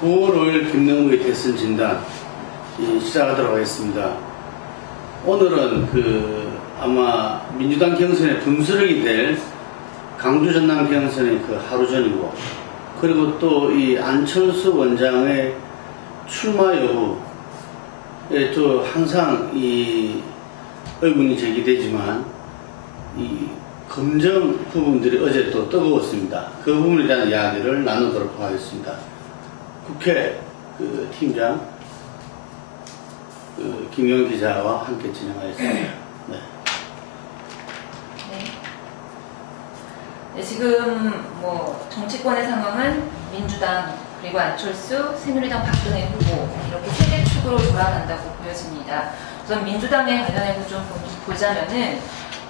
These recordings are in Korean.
9월 5일 김능우의 대선 진단 시작하도록 하겠습니다. 오늘은 아마 민주당 경선의 분수령이 될 강주 전남 경선의 하루 전이고, 그리고 또 이 안철수 원장의 출마 여부에 또 항상 이 의문이 제기되지만 이 검증 부분들이 어제 또 뜨거웠습니다. 그 부분에 대한 이야기를 나누도록 하겠습니다. 국회 팀장 김용 기자와 함께 진행하겠습니다. 네. 네, 지금 정치권의 상황은 민주당 그리고 안철수, 새누리당 박근혜 후보 이렇게 세 개 축으로 돌아간다고 보여집니다. 우선 민주당에 관련해서 좀 보자면은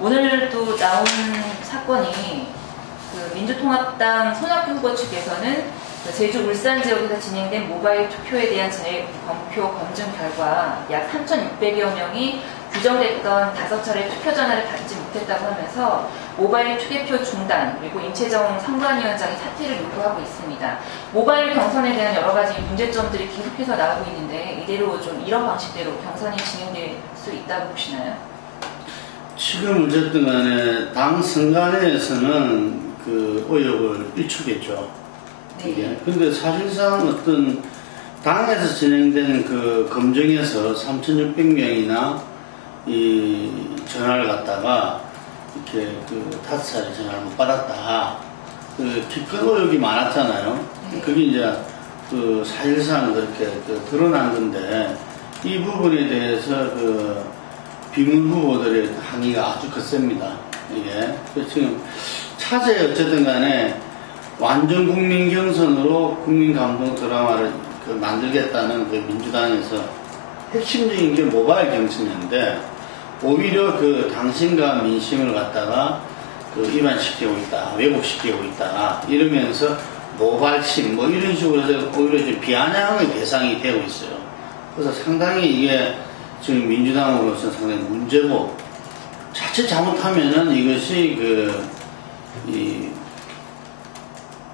오늘 또 나온 사건이 민주통합당 손학규 후보 측에서는 제주 울산 지역에서 진행된 모바일 투표에 대한 재검표 검증 결과 약 3,600여 명이 규정됐던 5차례 투표 전화를 받지 못했다고 하면서 모바일 투개표 중단, 그리고 임채정 선관위원장이 사퇴를 요구하고 있습니다. 모바일 경선에 대한 여러 가지 문제점들이 계속해서 나오고 있는데 이대로 좀 이런 방식대로 경선이 진행될 수 있다고 보시나요? 지금 어쨌든 간에 당 선관위에서는 의혹을 일축했죠. 네. 근데 사실상 어떤 당에서 진행된 검증에서 3,600명이나 이 전화를 갖다가 이렇게 5차례 전화를 못 받았다. 깊은 의혹이 많았잖아요. 네. 그게 이제 사실상 그렇게 드러난 건데, 이 부분에 대해서 비문 후보들의 항의가 아주 거셉니다. 이게. 그래서 지금 차제에 어쨌든 간에 완전 국민 경선으로 국민 감동 드라마를 만들겠다는 민주당에서 핵심적인 게 모바일 경선인데, 오히려 당신과 민심을 갖다가 위반시키고 있다, 왜곡시키고 있다, 이러면서 모발심, 이런 식으로 해서 오히려 좀 비아냥의 대상이 되고 있어요. 그래서 상당히 이게 지금 민주당으로서 상당히 문제고, 자칫 잘못하면은 이것이 이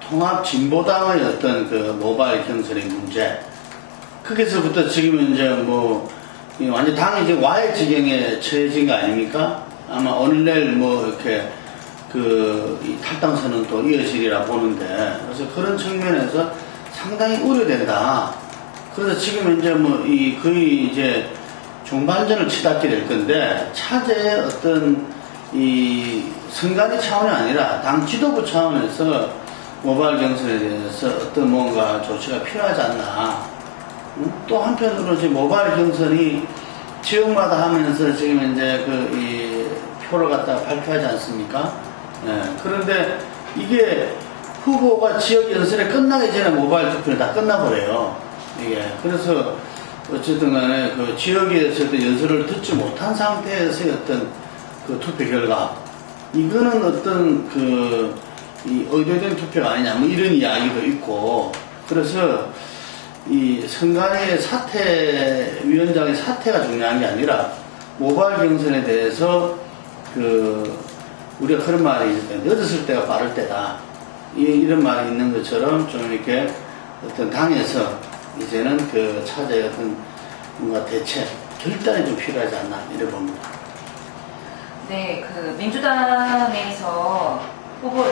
통합 진보당의 어떤 모바일 경선의 문제, 거기서부터 지금 이제 완전 당이 이제 와해 지경에 처해진 거 아닙니까? 아마 오늘내일 이렇게 이 탈당선은 또 이어지리라 보는데, 그래서 그런 측면에서 상당히 우려된다. 그래서 지금 이제 거의 이제 중반전을 치닫게 될 건데, 차제의 어떤 이 선관위 차원이 아니라 당 지도부 차원에서 모바일 경선에 대해서 어떤 뭔가 조치가 필요하지 않나. 또 한편으로 지금 모바일 경선이 지역마다 하면서 지금 이제 이 표를 갖다가 발표하지 않습니까? 그런데 이게 후보가 지역 연설에 끝나기 전에 모바일 투표는 다 끝나버려요. 이게. 그래서 어쨌든 간에 지역에서도 연설을 듣지 못한 상태에서의 어떤 투표 결과, 이거는 어떤 이 의도된 투표가 아니냐, 이런 이야기도 있고, 그래서 이 선관위 위원장의 사퇴가 중요한 게 아니라 모바일 경선에 대해서 우리가 그런 말이 있을 때, 늦었을 때가 빠를 때다, 이런 말이 있는 것처럼 좀 이렇게 어떤 당에서 이제는 차제의 어떤 뭔가 대책, 결단이 좀 필요하지 않나, 이래 봅니다. 네, 민주당에서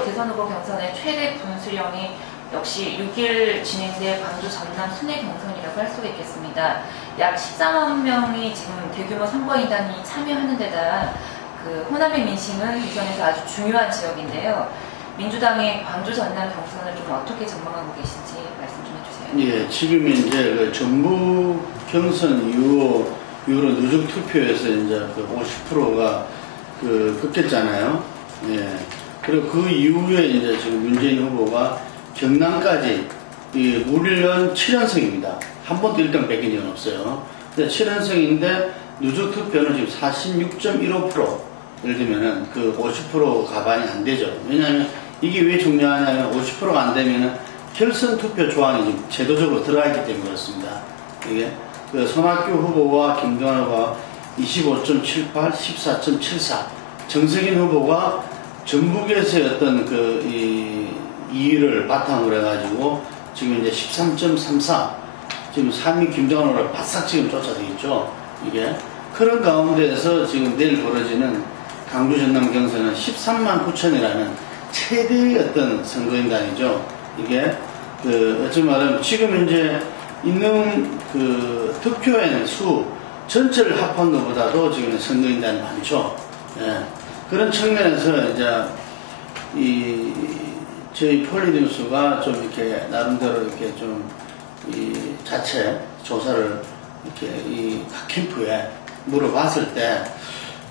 대선 후보 경선의 최대 분수령이 역시 6일 진행될 광주 전남 순회 경선이라고 할 수가 있겠습니다. 약 14만 명이 지금 대규모 선거인단이 참여하는 데다 호남의 민심은 이전에서 아주 중요한 지역인데요. 민주당의 광주 전남 경선을 좀 어떻게 전망하고 계신지 말씀 좀 해주세요. 예, 지금 이제 전북 경선 이후로 누적 투표에서 이제 50%가 꺾였잖아요. 예. 그리고 그 이후에 이제 지금 문재인 후보가 경남까지 무려 7연승입니다. 한 번도 1등 뺏긴 적은 없어요. 근데 7연승인데 누적 투표는 지금 46.15%, 예를 들면은 50% 가반이 안 되죠. 왜냐하면 이게 왜 중요하냐면 50%가 안 되면은 결선 투표 조항이 지금 제도적으로 들어가 있기 때문에 그렇습니다. 이게 손학규 후보와 김동완 후보가 25.78, 14.74, 정세균 후보가 전북에서의 어떤 이의를 바탕으로 해가지고 지금 이제 13.34 지금 3위 김정은을 바싹 지금 쫓아서 있죠. 이게 그런 가운데에서 지금 내일 벌어지는 강주 전남 경선은 13만 9천이라는 최대의 어떤 선거인단이죠. 이게 어찌 말하면 지금 이제 있는 득표인 수 전체를 합한 것보다도 지금 선거인단이 많죠. 예. 그런 측면에서 이제 저희 폴리뉴스가 좀 이렇게 나름대로 이렇게 좀 자체 조사를 이렇게 각 캠프에 물어봤을 때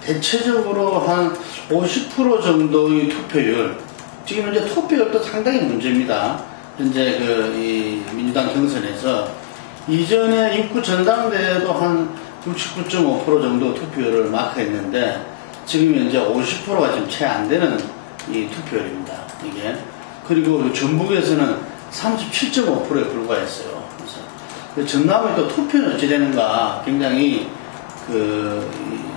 대체적으로 한 50% 정도의 투표율, 지금 현재 투표율도 상당히 문제입니다. 현재 이 민주당 경선에서 이전에 입구 전당대회도 한 69.5% 정도 투표율을 마크했는데 지금 현재 50%가 지금 채 안 되는 이 투표율입니다. 이게. 그리고 전북에서는 37.5%에 불과했어요. 그래서 전남의 또 투표는 어찌 되는가 굉장히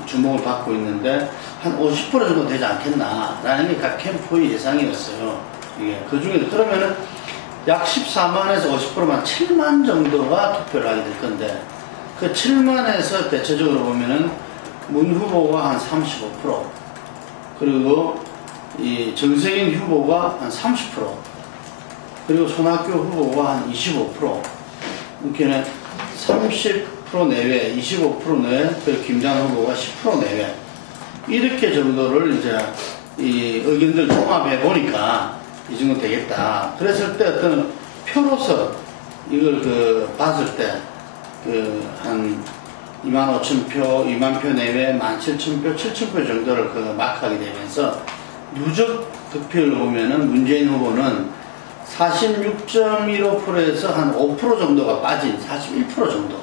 주목을 받고 있는데 한 50% 정도 되지 않겠나라는 게 각 캠프의 예상이었어요. 이게 그 중에서 그러면은 약 14만에서 50%만 7만 정도가 투표를 하게 될 건데 그 7만에서 대체적으로 보면은 문 후보가 한 35% 그리고 이 정세균 후보가 한 30% 그리고 손학규 후보가 한 25% 이렇게는 30% 내외, 25% 내외, 그리고 김장 후보가 10% 내외 이렇게 정도를 이제 이 의견들 종합해 보니까 이 정도 되겠다. 그랬을 때 어떤 표로서 이걸 봤을 때 한 25,000표, 2만 표 내외, 17,000표, 7,000표 정도를 마크하게 되면서 누적 득표율을 보면은 문재인 후보는 46.15%에서 한 5% 정도가 빠진 41% 정도,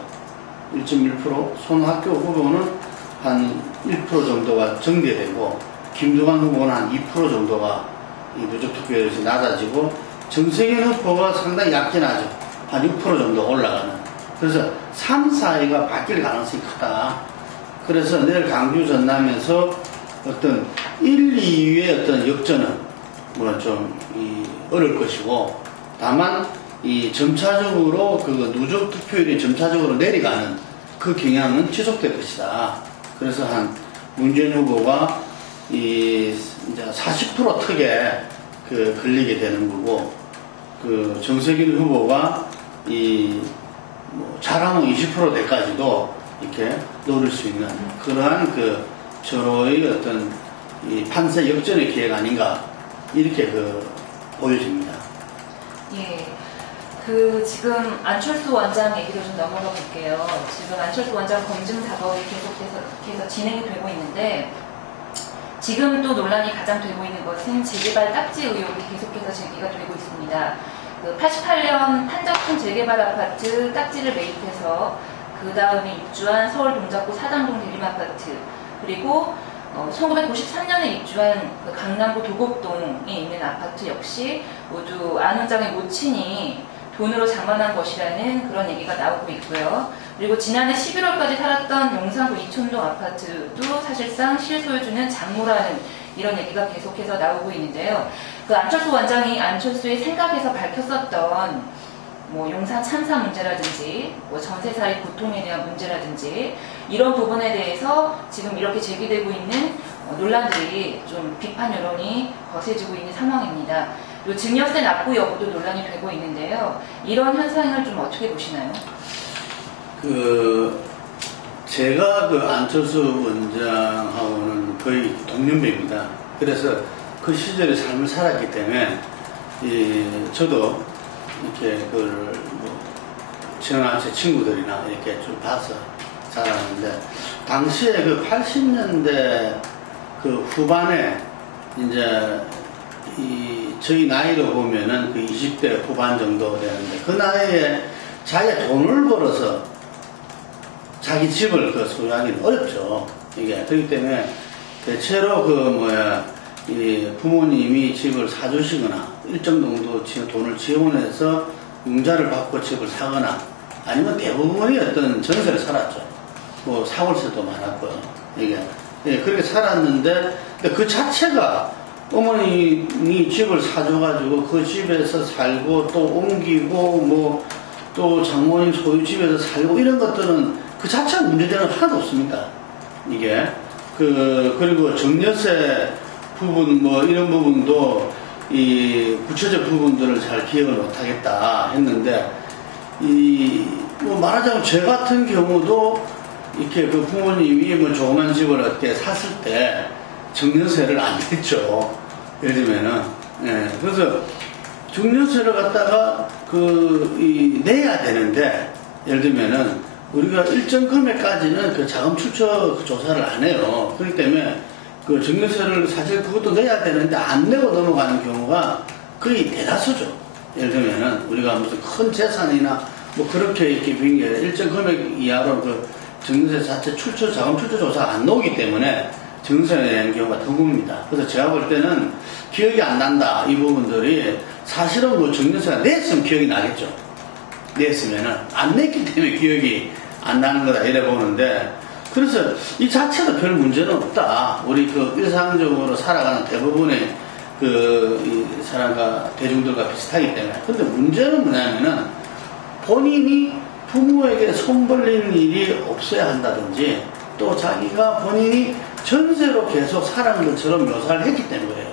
1.1%, 손학규 후보는 한 1% 정도가 정대되고, 김두관 후보는 한 2% 정도가 이 누적 득표율이 낮아지고, 정세균 후보가 상당히 약진하죠. 한 6% 정도 올라가는. 그래서 3, 4위가 바뀔 가능성이 크다. 그래서 내일 강주 전남에서 어떤 1, 2위의 어떤 역전은 뭐 좀 어려울 것이고 다만 이 점차적으로 누적 득표율이 점차적으로 내려가는 그 경향은 지속될 것이다. 그래서 한 문재인 후보가 이제 40% 턱에 걸리게 되는 거고 정세균 후보가 잘하면 20%대까지도 이렇게 노릴 수 있는 그러한 서로의 어떤 이 판세 역전의 기회가 아닌가 이렇게 보여집니다. 예. 지금 안철수 원장 얘기도 좀 넘어가 볼게요. 지금 안철수 원장 검증 작업이 계속해서 진행이 되고 있는데 지금 또 논란이 가장 되고 있는 것은 재개발 딱지 의혹이 계속해서 제기가 되고 있습니다. 88년 한적촌 재개발 아파트 딱지를 매입해서 그 다음에 입주한 서울 동작구 사당동 대림아파트 그리고 1993년에 입주한 강남구 도곡동에 있는 아파트 역시 모두 안 원장의 모친이 돈으로 장만한 것이라는 그런 얘기가 나오고 있고요. 그리고 지난해 11월까지 살았던 용산구 이촌동 아파트도 사실상 실소유주는 장모라는 이런 얘기가 계속해서 나오고 있는데요. 안철수 원장이 안철수의 생각에서 밝혔었던 용산 참사 문제라든지 전세사의 고통에 대한 문제라든지 이런 부분에 대해서 지금 이렇게 제기되고 있는 논란들이 좀 비판 여론이 거세지고 있는 상황입니다. 그리고 증여세 납부 여부도 논란이 되고 있는데요. 이런 현상을 좀 어떻게 보시나요? 제가 안철수 원장하고는 거의 동년배입니다. 그래서 그 시절의 삶을 살았기 때문에 저도 이렇게 저나 제 친구들이나 이렇게 좀 봐서 자랐는데 당시에 80년대 후반에 이제 저희 나이로 보면은 20대 후반 정도 되는데 그 나이에 자기가 돈을 벌어서 자기 집을 소유하기는 어렵죠. 이게 그렇기 때문에 대체로 부모님이 집을 사주시거나 일정 정도 돈을 지원해서 융자를 받고 집을 사거나 아니면 대부분이 어떤 전세를 살았죠. 사월세도 많았고요. 이게 그렇게 살았는데 그 자체가 어머님이 집을 사줘가지고 그 집에서 살고 또 옮기고 뭐 또 장모님 소유 집에서 살고 이런 것들은 그 자체가 문제되는 거 하나도 없습니다. 이게 그리고 정여세 부분 뭐 이런 부분도 이 구체적 부분들을 잘 기억을 못하겠다 했는데 뭐 말하자면 제 같은 경우도 이렇게 그 부모님이 뭐 조그만 집을 어떻게 샀을 때 정여세를 안 냈죠. 예를 들면은 그래서 정여세를 갖다가 내야 되는데 예를 들면은 우리가 일정 금액까지는 그 자금 출처 조사를 안 해요. 그렇기 때문에 그 정여세를 사실 그것도 내야 되는데 안 내고 넘어가는 경우가 거의 대다수죠. 예를 들면은 우리가 무슨 큰 재산이나 뭐 그렇게 이렇게 비행기 일정 금액 이하로 그 정여세 자체 자금 출처 조사가 안 나오기 때문에 정여세를 내는 경우가 드뭅니다. 그래서 제가 볼 때는 기억이 안 난다 이 부분들이 사실은 뭐 정여세가 냈으면 기억이 나겠죠. 냈으면은 안 냈기 때문에 기억이 안 나는 거다 이래 보는데 그래서 이 자체도 별 문제는 없다. 우리 그 일상적으로 살아가는 대부분의 이 사람과 대중들과 비슷하기 때문에. 근데 문제는 뭐냐면은 본인이 부모에게 손 벌리는 일이 없어야 한다든지 또 자기가 본인이 전세로 계속 살아가는 것처럼 묘사를 했기 때문에요.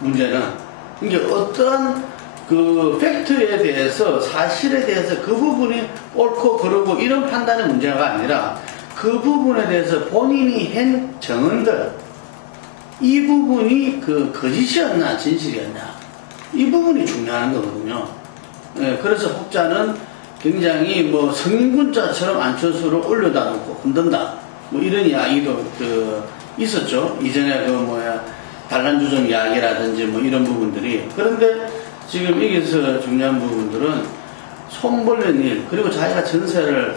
문제는 이게 어떠한 그 팩트에 대해서 사실에 대해서 그 부분이 옳고 그르고 이런 판단의 문제가 아니라 그 부분에 대해서 본인이 한 정언들 이 부분이 그 거짓이었나 진실이었나 이 부분이 중요한 거거든요. 그래서 혹자는 굉장히 뭐 성인군자처럼 안철수를 올려다 놓고 흔든다 뭐 이런 이야기도 있었죠. 이전에 단란주점 이야기라든지 뭐 이런 부분들이. 그런데 지금 여기서 중요한 부분들은 손 벌린 일 그리고 자기가 전세를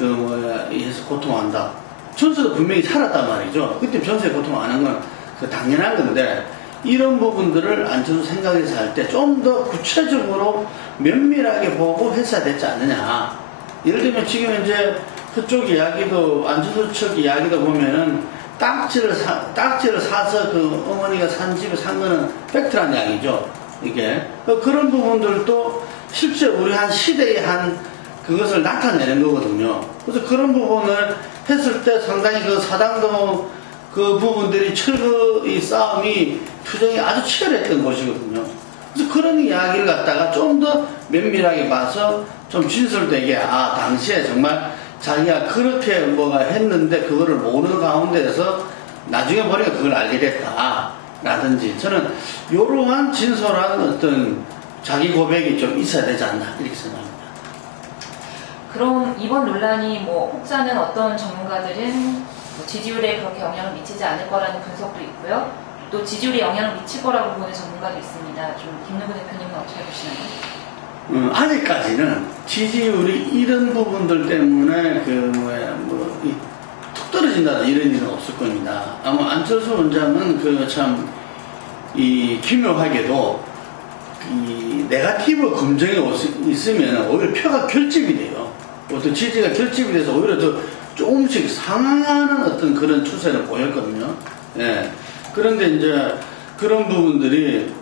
해서 고통한다. 전세도 분명히 살았단 말이죠. 그때 전세 고통 안 한 건 당연한 건데 이런 부분들을 안철수 생각해서 할 때 좀 더 구체적으로 면밀하게 보고 했어야 됐지 않느냐. 예를 들면 지금 이제 그쪽 이야기도 안철수 측 이야기도 보면은 딱지를 사서 그 어머니가 산 집에 산 거는 팩트란 이야기죠. 이게 그런 부분들도 실제 우리 한 시대의 한 그것을 나타내는 거거든요. 그래서 그런 부분을 했을 때 상당히 그 사당동 그 부분들이 철거의 싸움이 투쟁이 아주 치열했던 곳이거든요. 그래서 그런 이야기를 갖다가 좀 더 면밀하게 봐서 좀 진솔되게 당시에 정말 자기가 그렇게 뭐가 했는데 그거를 모르는 가운데에서 나중에 보니까 그걸 알게 됐다 라든지 저는 이러한 진솔한 어떤 자기 고백이 좀 있어야 되지 않나 이렇게 생각합니다. 그럼 이번 논란이 혹자는 어떤 전문가들은 지지율에 그렇게 영향을 미치지 않을 거라는 분석도 있고요. 또 지지율에 영향을 미칠 거라고 보는 전문가도 있습니다. 좀 김누구 대표님은 어떻게 보시나요? 아직까지는 지지율이 이런 부분들 때문에 툭 떨어진다는 이런 일은 없을 겁니다. 아마 안철수 원장은 기묘하게도 이 네거티브 검증이 있으면 오히려 표가 결집이 돼요. 어떤 지지가 결집이 돼서 오히려 더 조금씩 상향하는 어떤 그런 추세를 보였거든요. 예. 그런데 이제 그런 부분들이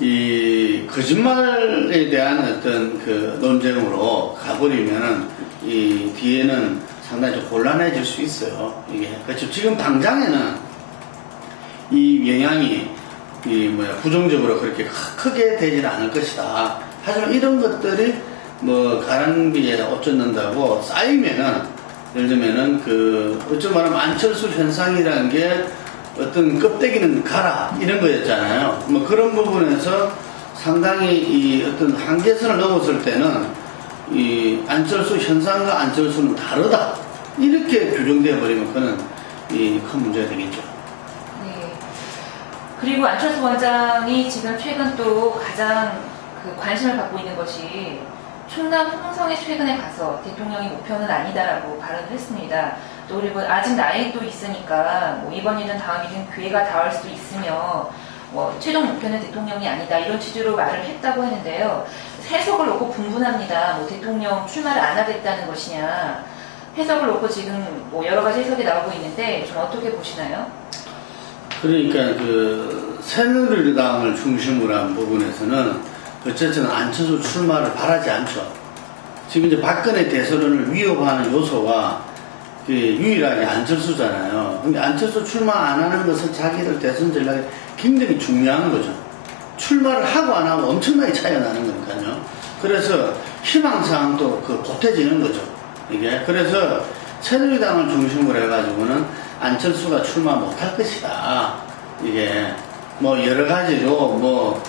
이 거짓말에 대한 어떤 그 논쟁으로 가버리면은 이 뒤에는 상당히 좀 곤란해질 수 있어요. 이게 그렇죠. 지금 당장에는 이 영향이 부정적으로 그렇게 크게 되지는 않을 것이다. 하지만 이런 것들이 가랑비에 옷 젖는다고 쌓이면은 예를 들면은 어쩌면 말하면 안철수 현상이라는 게 어떤 껍데기는 가라 이런 거였잖아요. 그런 부분에서 상당히 이 어떤 한계선을 넘었을 때는 이 안철수 현상과 안철수는 다르다 이렇게 규정되어 버리면 그는 큰 문제가 되겠죠. 네. 그리고 안철수 원장이 지금 최근 또 가장 관심을 받고 있는 것이 충남 홍성에 최근에 가서 대통령이 목표는 아니다라고 발언을 했습니다. 또 그리고 아직 나이도 있으니까 이번 일은 다음이든 기회가 닿을 수도 있으며 최종 목표는 대통령이 아니다 이런 취지로 말을 했다고 하는데요. 해석을 놓고 분분합니다. 대통령 출마를 안 하겠다는 것이냐 해석을 놓고 지금 여러 가지 해석이 나오고 있는데 좀 어떻게 보시나요? 그러니까 그 새누리당을 중심으로 한 부분에서는 어쨌든 안철수 출마를 바라지 않죠. 지금 이제 박근혜 대선을 위협하는 요소가 그 유일하게 안철수잖아요. 근데 안철수 출마 안 하는 것은 자기들 대선 전략에 굉장히 중요한 거죠. 출마를 하고 안 하고 엄청나게 차이가 나는 거니까요. 그래서 희망사항도 그 보태지는 거죠. 이게. 그래서 새누리당을 중심으로 해가지고는 안철수가 출마 못할 것이다. 이게 뭐 여러 가지로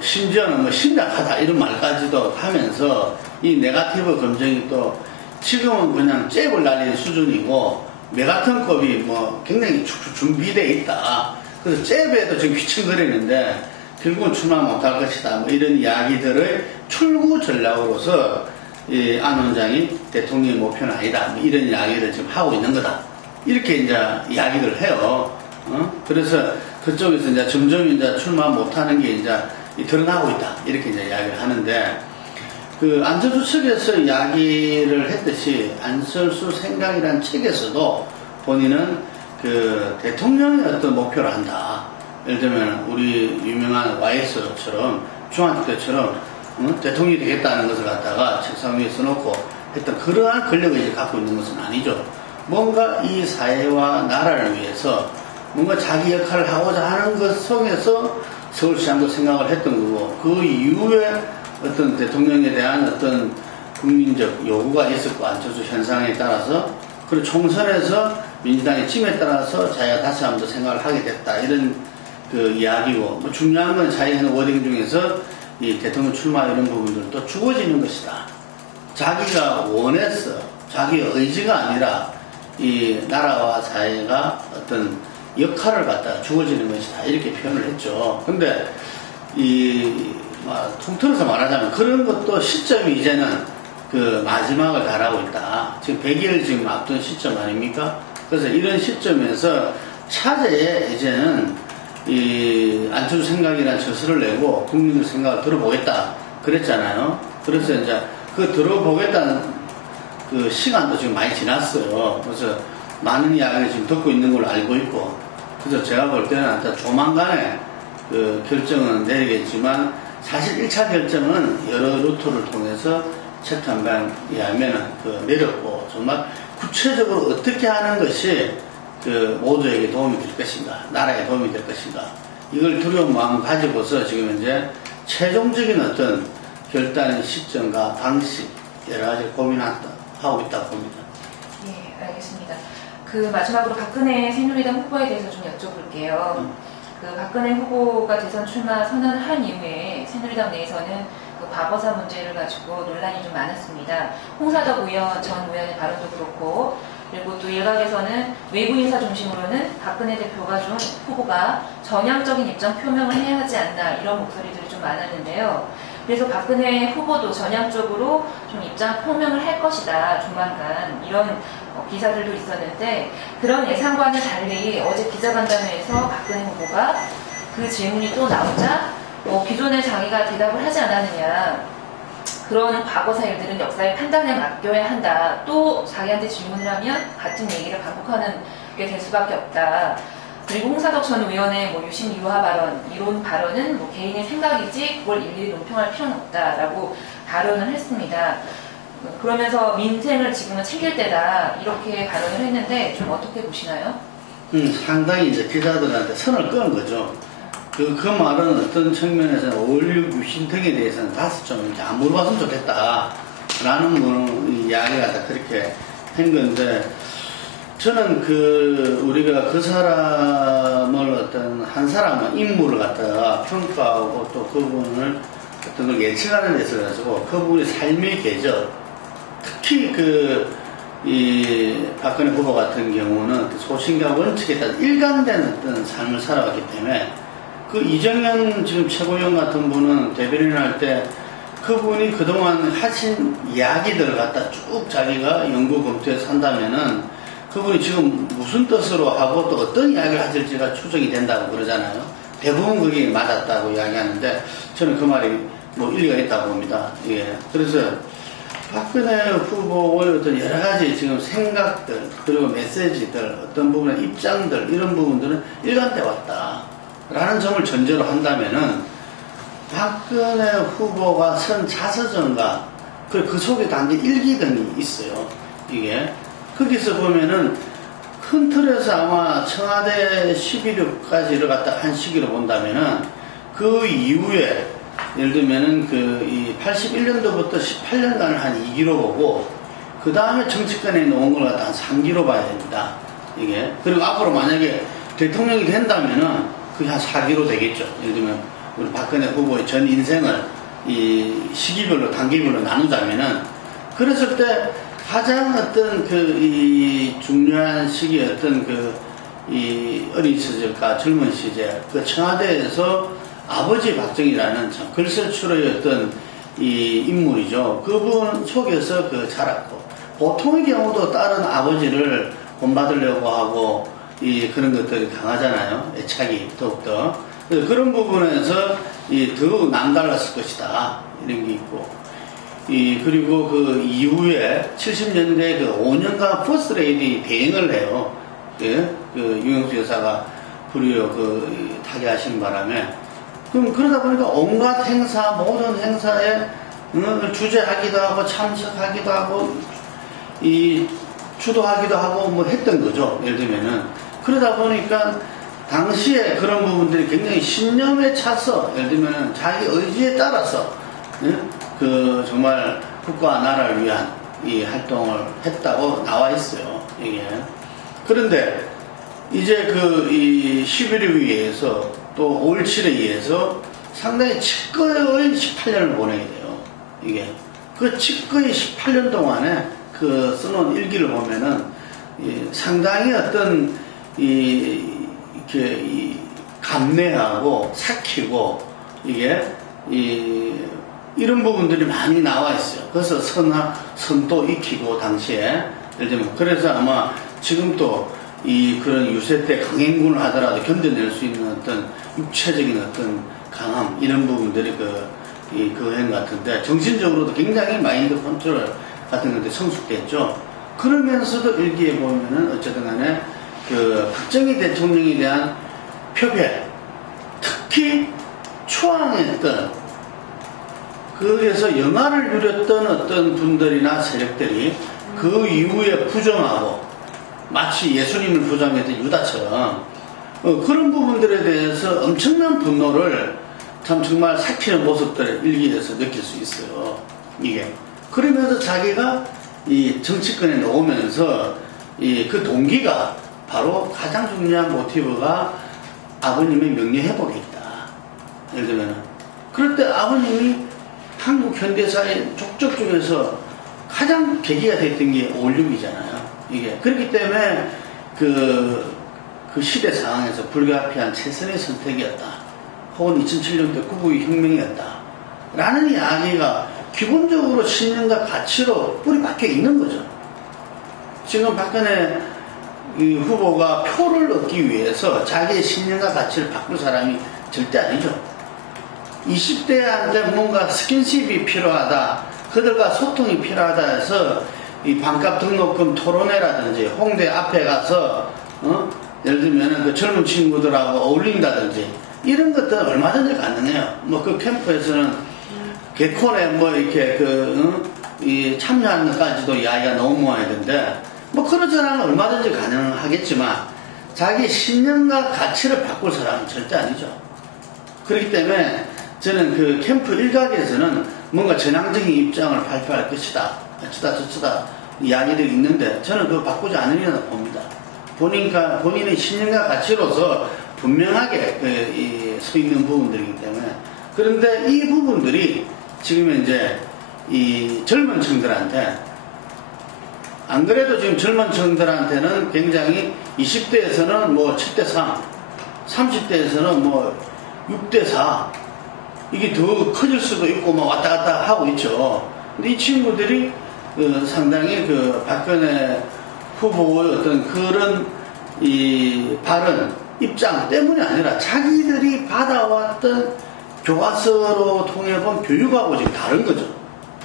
심지어는 뭐 심각하다 이런 말까지도 하면서 이 네거티브 감정이 또 지금은 그냥 잽을 날리는 수준이고 메가톤급이 뭐 굉장히 준비되어 있다. 그래서 잽에도 지금 휘청거리는데 결국은 출마 못할 것이다. 뭐 이런 이야기들을 출구 전략으로서 이 안 원장이 대통령의 목표는 아니다. 뭐 이런 이야기를 지금 하고 있는 거다. 이렇게 이제 이야기를 해요. 그래서 그쪽에서 이제 점점 이제 출마 못하는 게 이제 드러나고 있다. 이렇게 이제 이야기를 하는데 그 안철수 측에서 이야기를 했듯이 안철수 생각이라는 책에서도 본인은 그 대통령의 어떤 목표를 한다. 예를 들면 우리 유명한 YS처럼 중학교 때처럼 대통령이 되겠다는 것을 갖다가 책상 위에 써놓고 했던 그러한 권력의식을 갖고 있는 것은 아니죠. 뭔가 이 사회와 나라를 위해서 뭔가 자기 역할을 하고자 하는 것 속에서 서울시장도 생각을 했던 거고 그 이후에 어떤 대통령에 대한 어떤 국민적 요구가 있었고 안철수 현상에 따라서 그리고 총선에서 민주당의 찜에 따라서 자기가 다시 한번 더 생각을 하게 됐다 이런 그 이야기고 뭐 중요한 건 자기가 하는 워딩 중에서 이 대통령 출마 이런 부분들도 주어지는 것이다. 자기가 원했어. 자기의 의지가 아니라 이 나라와 사회가 어떤 역할을 갖다가 주어지는 것이다. 이렇게 표현을 했죠. 근데 통틀어서 말하자면 그런 것도 시점이 이제는 그 마지막을 달하고 있다. 지금 100일 지금 앞둔 시점 아닙니까? 그래서 이런 시점에서 차제에 이제는 이 안철수 생각이라는 저서를 내고 국민의 생각을 들어보겠다 그랬잖아요. 그래서 이제 그 들어보겠다는 그 시간도 지금 많이 지났어요. 그래서 많은 이야기를 지금 듣고 있는 걸로 알고 있고 그래서 제가 볼 때는 조만간에 그 결정은 내리겠지만 사실 1차 결정은 여러 루트를 통해서 챕터 한 방에 의하면은 내렸고 정말 구체적으로 어떻게 하는 것이 그 모두에게 도움이 될 것인가, 나라에 도움이 될 것인가, 이걸 두려운 마음을 가지고서 지금 이제 최종적인 어떤 결단의 시점과 방식, 여러 가지 고민하고 있다고 봅니다. 예, 알겠습니다. 그 마지막으로 박근혜 새누리당 후보에 대해서 좀 여쭤볼게요. 그 박근혜 후보가 대선 출마 선언을 한 이후에 새누리당 내에서는 그 과거사 문제를 가지고 논란이 좀 많았습니다. 홍사덕 전 의원의 발언도 그렇고 그리고 또 일각에서는 외부 인사 중심으로는 박근혜 대표가 좀 후보가 전향적인 입장 표명을 해야 하지 않나 이런 목소리들이 좀 많았는데요. 그래서 박근혜 후보도 전향적으로 좀 입장 표명을 할 것이다 조만간 이런 기사들도 있었는데 그런 예상과는 달리 어제 기자간담회에서 박근혜 후보가 그 질문이 또 나오자 기존에 자기가 대답을 하지 않았느냐 그런 과거사 일들은 역사의 판단에 맡겨야 한다. 또 자기한테 질문을 하면 같은 얘기를 반복하는 게 될 수밖에 없다. 그리고 홍사덕 전 의원의 유심 유하 발언, 이런 발언은 개인의 생각이지 그걸 일일이 논평할 필요는 없다라고 발언을 했습니다. 그러면서 민생을 지금은 챙길 때다 이렇게 발언을 했는데 좀 어떻게 보시나요? 상당히 이제 기자들한테 선을 끄는 거죠. 그 말은 어떤 측면에서는 5.16 유신 등에 대해서는 다시 좀 이렇게 안 물어봤으면 좋겠다. 라는 이야기가 다 그렇게 한 건데, 저는 우리가 그 사람을 한 사람의 인물을 갖다가 평가하고 또 그분을 어떤 걸 예측하는 데 있어가지고 그분의 삶의 궤적, 특히 이 박근혜 후보 같은 경우는 소신과 원칙에 따라 일관된 어떤 삶을 살아왔기 때문에 그 이정현 지금 최고위원 같은 분은 대변인을 할 때 그분이 그동안 하신 이야기들을 갖다 쭉 자기가 연구 검토해서 한다면은 그분이 지금 무슨 뜻으로 하고 또 어떤 이야기를 하실지가 추정이 된다고 그러잖아요. 대부분 그게 맞았다고 이야기하는데 저는 그 말이 일리가 있다고 봅니다. 예. 그래서 박근혜 후보의 어떤 여러 가지 지금 생각들, 그리고 메시지들, 어떤 부분의 입장들, 이런 부분들은 일관돼 왔다. 라는 점을 전제로 한다면은, 박근혜 후보가 선 자서전과 그 속에 담긴 일기 등이 있어요. 이게. 거기서 보면은, 큰 틀에서 아마 청와대 11.6까지를 갖다 한 시기로 본다면은, 그 이후에, 예를 들면은 이 81년도부터 18년간을 한 2기로 보고, 그 다음에 정치권에 놓은 걸 갖다 한 3기로 봐야 됩니다. 이게. 그리고 앞으로 만약에 대통령이 된다면은, 그게 한 4기로 되겠죠. 예를 들면, 우리 박근혜 후보의 전 인생을 이 시기별로, 단기별로 나누자면은, 그랬을 때 가장 어떤 이 중요한 시기 어떤 이 어린 시절과 젊은 시절, 그 청와대에서 아버지 박정희라는 참 글설출의 어떤 이 인물이죠. 그분 속에서 자랐고, 보통의 경우도 다른 아버지를 본받으려고 하고, 그런 것들이 강하잖아요. 애착이 더욱더. 그런 부분에서 더욱 남달랐을 것이다. 이런 게 있고. 그리고 그 이후에 70년대 5년간 퍼스트레이디 대행을 해요. 유영수 여사가 불의로 타계하신 바람에. 그럼 그러다 보니까 온갖 행사, 모든 행사에 주재하기도 하고 참석하기도 하고 주도하기도 하고 뭐 했던 거죠. 예를 들면은. 그러다 보니까 당시에 그런 부분들이 굉장히 신념에 차서, 예를 들면은 자기 의지에 따라서 정말 국가와 나라를 위한 이 활동을 했다고 나와 있어요. 이게. 그런데 이제 이 11.6에 의해서 또 5.17에 의해서 상당히 치꺼의 18년을 보내게 돼요. 이게. 그 치꺼의 18년 동안에 써놓은 일기를 보면은 상당히 어떤 이렇게 감내하고 삭히고 이게 이런 부분들이 많이 나와 있어요. 그래서 선도 익히고 당시에 예를 들면 그래서 아마 지금도 그런 유세 때 강행군을 하더라도 견뎌낼 수 있는 어떤 육체적인 어떤 강함 이런 부분들이 행 같은데 정신적으로도 굉장히 마인드 컨트롤 같은 건데 성숙됐죠. 그러면서도 일기에 보면은 어쨌든 간에 박정희 대통령에 대한 표별, 특히 추앙했던 거기에서 영화를 누렸던 어떤 분들이나 세력들이 그 이후에 부정하고 마치 예수님을 부정했던 유다처럼 그런 부분들에 대해서 엄청난 분노를 정말 삭히는 모습들을 일기에서 느낄 수 있어요. 이게. 그러면서 자기가 이 정치권에 나오면서 그 동기가 바로 가장 중요한 모티브가 아버님의 명예회복에 있다. 예를 들면 그럴 때 아버님이 한국 현대사의 족적 중에서 가장 계기가 됐던 게 5.16이잖아요. 이게. 그렇기 때문에 그 시대 상황에서 불가피한 최선의 선택이었다. 혹은 2007년대 구구의 혁명이었다. 라는 이야기가 기본적으로 신념과 가치로 뿌리 박혀 있는 거죠. 지금 박근혜 후보가 표를 얻기 위해서 자기의 신념과 가치를 바꿀 사람이 절대 아니죠. 20대한테 뭔가 스킨십이 필요하다, 그들과 소통이 필요하다 해서 이 반값 등록금 토론회라든지 홍대 앞에 가서 예를 들면 젊은 친구들하고 어울린다든지 이런 것들은 얼마든지 가능해요. 뭐 그 캠프에서는 개콘에 이렇게 참여하는 것까지도 이야기가 너무 모아야되는데 뭐 그러지 않으면 얼마든지 가능하겠지만 자기 신념과 가치를 바꿀 사람은 절대 아니죠. 그렇기 때문에 저는 캠프 일각에서는 뭔가 전향적인 입장을 발표할 것이다. 어쩌다 이야기들이 있는데 저는 그거 바꾸지 않으려고 봅니다. 본인의 신념과 가치로서 분명하게 서 있는 부분들이기 때문에. 그런데 이 부분들이 지금 이제 이 젊은 층들한테 안 그래도 지금 젊은 층들한테는 굉장히 20대에서는 뭐 7대3, 30대에서는 뭐 6대4 이게 더 커질 수도 있고 막 왔다 갔다 하고 있죠. 근데 이 친구들이 상당히 박근혜 후보의 어떤 그런 이 발언, 입장 때문이 아니라 자기들이 받아왔던 교과서로 통해 본 교육하고 지금 다른 거죠.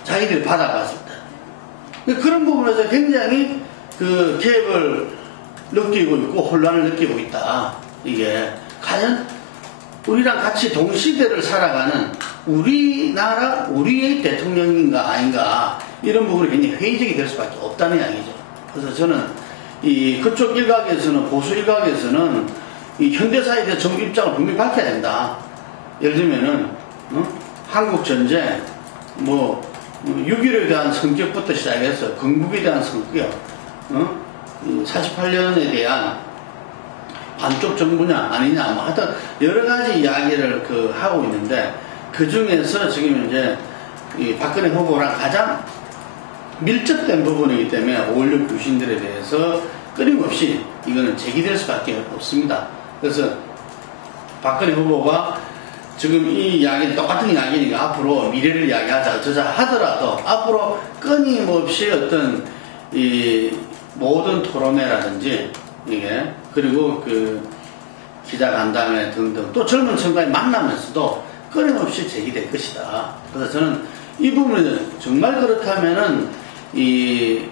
자기들이 받아봤을 때. 그런 부분에서 굉장히 그 갭을 느끼고 있고 혼란을 느끼고 있다. 이게 과연 우리랑 같이 동시대를 살아가는 우리나라 우리의 대통령인가 아닌가 이런 부분이 굉장히 회의적이 될 수밖에 없다는 이야기죠. 그래서 저는 이 그쪽 일각에서는 보수 일각에서는 이 현대사에 대한 정부 입장을 분명히 밝혀야 된다. 예를 들면은 한국 전쟁, 뭐 6.15에 대한 성격부터 시작해서 건국에 대한 성격, 48년에 대한 반쪽 정부냐 아니냐 뭐 하여튼 여러 가지 이야기를 하고 있는데 그 중에서 지금 이제 이 박근혜 후보랑 가장 밀접된 부분이기 때문에 5.16 유신들에 대해서 끊임없이 이거는 제기될 수밖에 없습니다. 그래서 박근혜 후보가 지금 이 이야기는 똑같은 이야기니까 앞으로 미래를 이야기하자 어쩌자 하더라도 앞으로 끊임없이 어떤 이 모든 토론회라든지 이게 그리고 그 기자간담회 등등 또 젊은 층과의 만나면서도 끊임없이 제기될 것이다. 그래서 저는 이 부분은 정말 그렇다면은 이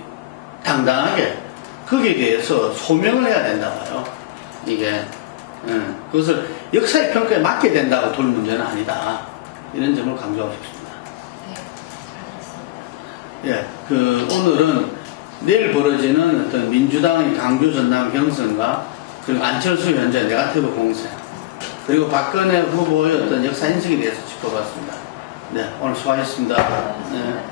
당당하게 거기에 대해서 소명을 해야 된다 봐요. 이게 그것을 역사의 평가에 맡게 된다고 둘 문제는 아니다. 이런 점을 강조하고 싶습니다. 네, 잘 들었습니다. 예, 오늘은 내일 벌어지는 어떤 민주당의 강주 전남 경선과 그리고 안철수 현재 네거티브 공세 그리고 박근혜 후보의 어떤 역사 인식에 대해서 짚어봤습니다. 네, 오늘 수고하셨습니다. 네.